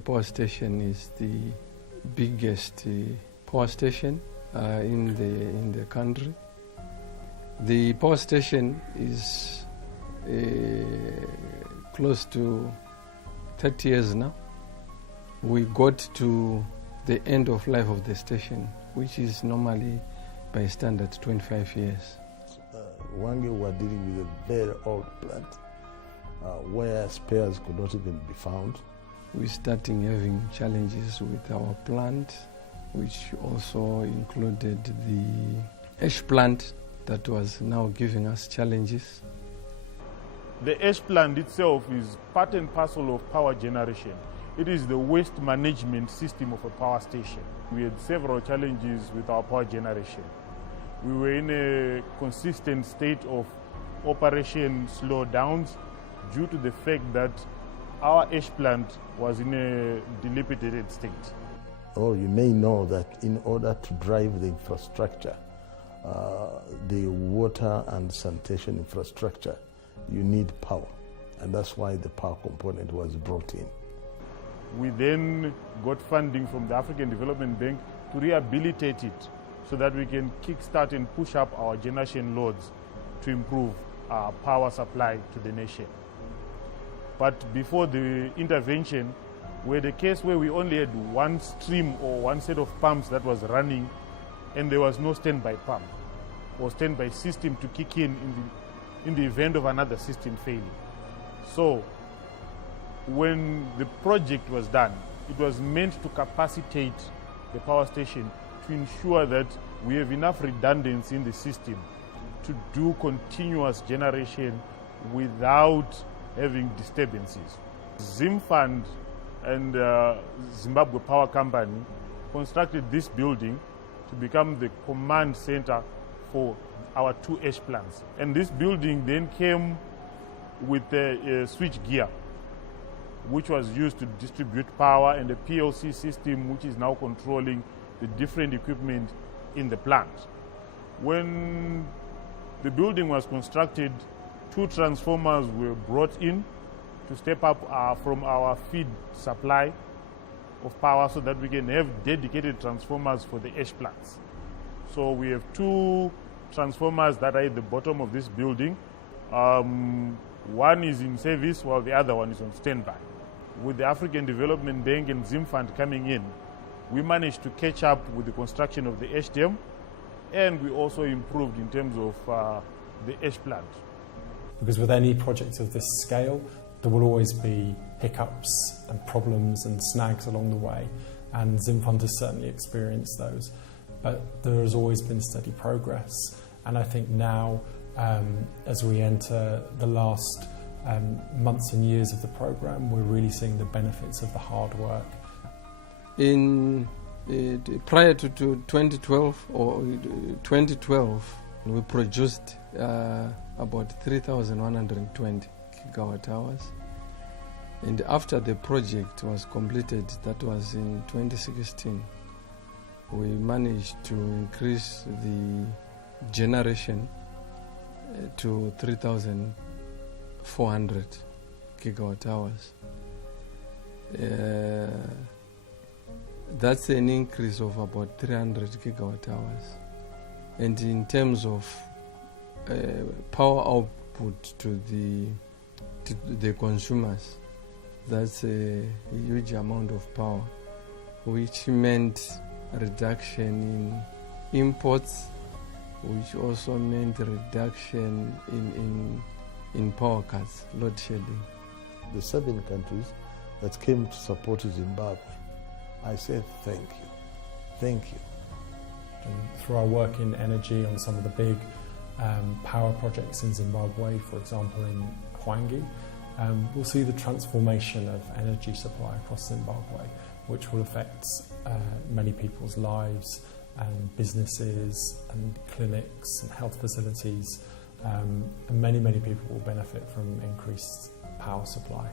power station is the biggest power station in the country. The power station is close to 30 years now. We got to the end of life of the station, which is normally by standard 25 years. Hwange were dealing with a very old plant where spares could not even be found. We're starting having challenges with our plant, which also included the ash plant that was now giving us challenges. The ash plant itself is part and parcel of power generation. It is the waste management system of a power station. We had several challenges with our power generation. We were in a consistent state of operation slowdowns due to the fact that our ash plant was in a dilapidated state. Or you may know that in order to drive the infrastructure, the water and sanitation infrastructure, you need power. And that's why the power component was brought in. We then got funding from the African Development Bank to rehabilitate it so that we can kickstart and push up our generation loads to improve our power supply to the nation. But before the intervention, we had a case where we only had one stream or one set of pumps that was running, and there was no standby pump or standby system to kick in the event of another system failing. So when the project was done, it was meant to capacitate the power station to ensure that we have enough redundancy in the system to do continuous generation without having disturbances. ZimFund and Zimbabwe Power Company constructed this building to become the command center for our two ash plants. And this building then came with a switch gear, which was used to distribute power, and a PLC system which is now controlling the different equipment in the plant. When the building was constructed, 2 transformers were brought in to step up from our feed supply of power so that we can have dedicated transformers for the ash plants. So we have 2 transformers that are at the bottom of this building. One is in service while the other one is on standby. With the African Development Bank and ZimFund coming in, we managed to catch up with the construction of the ash dam, and we also improved in terms of the ash plant. Because with any project of this scale, there will always be hiccups and problems and snags along the way, and ZimFund has certainly experienced those. But there has always been steady progress, and I think now, as we enter the last months and years of the programme, we're really seeing the benefits of the hard work. Prior to 2012, we produced about 3,120 gigawatt hours. And after the project was completed, that was in 2016, we managed to increase the generation to 3,400 gigawatt hours. That's an increase of about 300 gigawatt hours. And in terms of power output to the consumers, that's a huge amount of power, which meant reduction in imports, which also meant reduction in power cuts, load shedding. The 7 countries that came to support Zimbabwe, I say thank you. Thank you. And through our work in energy on some of the big power projects in Zimbabwe, for example in Hwange, we'll see the transformation of energy supply across Zimbabwe, which will affect many people's lives and businesses and clinics and health facilities, and many people will benefit from increased power supply.